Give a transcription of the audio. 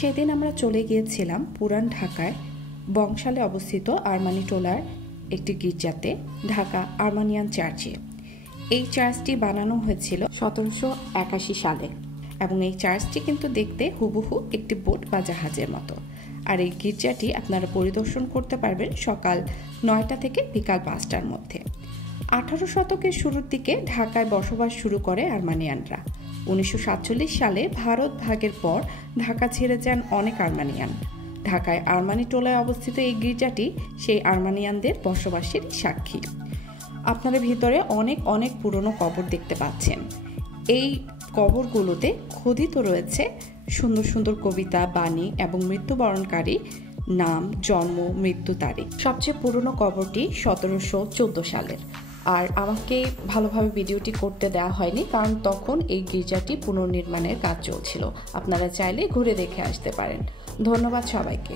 সেদিন আমরা চলে গিয়েছিলাম পুরান ঢাকায় বংশালে অবস্থিত আরমানি টোলার একটি গির্জাতে, ঢাকা আর্মানিয়ান চার্চে। এই চার্চটি বানানো হয়েছিল 1781 সালে এবং এই চার্চটি কিন্তু দেখতে হুবহু একটি বোট বা জাহাজের মতো। আর এই গির্জাটি আপনারা পরিদর্শন করতে পারবেন সকাল 9টা থেকে বিকাল 5টার মধ্যে। 18 শতকের শুরুর দিকে ঢাকায় বসবাস শুরু করে আর্মানিয়ানরা। 1947 সালে ভারত ভাগের পর ঢাকা ছেড়ে যান অনেক আর্মানিয়ান। ঢাকায় আরমানি টোলায় অবস্থিত এই গির্জাটি সেই আর্মানিয়ানদের বসবাসের সাক্ষী। আপনারা ভিতরে অনেক অনেক পুরনো কবর দেখতে পাচ্ছেন। এই কবরগুলোতে খোদিত রয়েছে সুন্দর সুন্দর কবিতা, বাণী এবং মৃত্যুবরণকারী নাম, জন্ম, মৃত্যু তারিখ। সবচেয়ে পুরনো কবরটি 1714 সালের। আর আমাকে ভালোভাবে ভিডিওটি করতে দেওয়া হয়নি, কারণ তখন এই গির্জাটি পুনর্নির্মাণের কাজ চলছিল। আপনারা চাইলে ঘুরে দেখে আসতে পারেন। ধন্যবাদ সবাইকে।